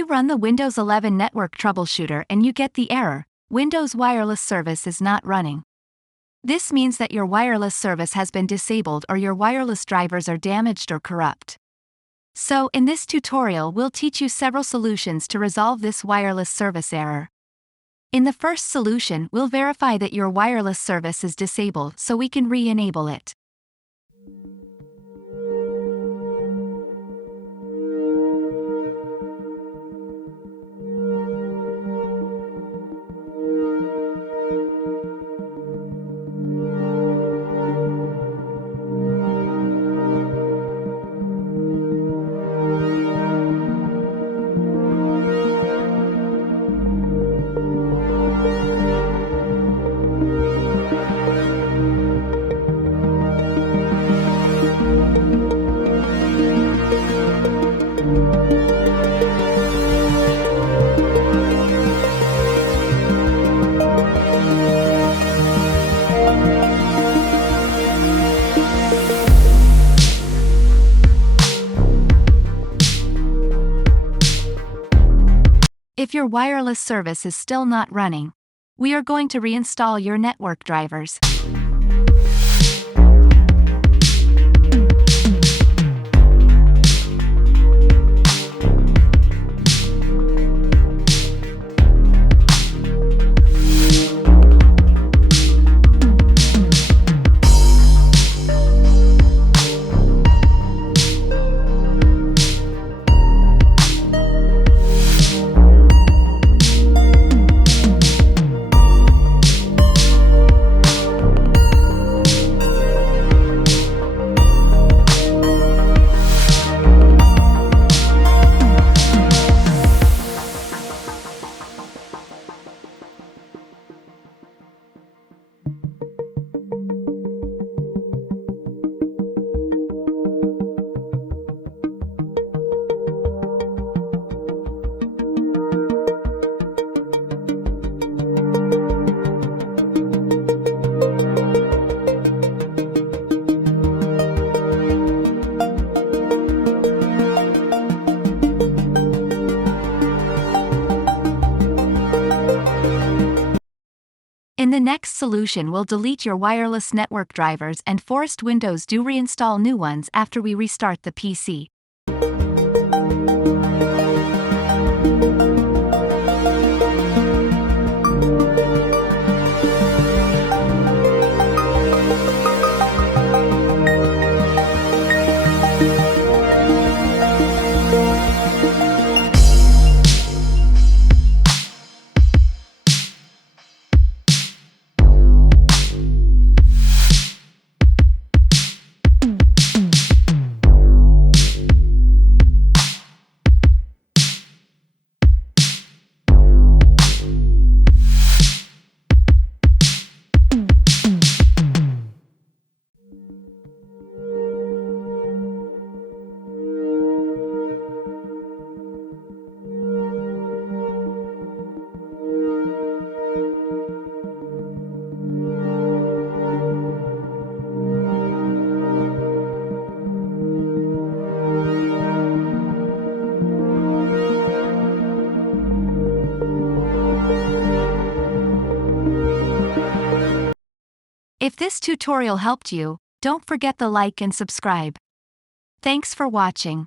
you run the Windows 11 Network Troubleshooter and you get the error, Windows wireless service is not running. This means that your wireless service has been disabled or your wireless drivers are damaged or corrupt. So, in this tutorial we'll teach you several solutions to resolve this wireless service error. In the first solution, we'll verify that your wireless service is disabled so we can re-enable it. If your wireless service is still not running, we are going to reinstall your network drivers. In the next solution, we'll delete your wireless network drivers and forced Windows do reinstall new ones after we restart the PC. If this tutorial helped you, don't forget to like and subscribe. Thanks for watching.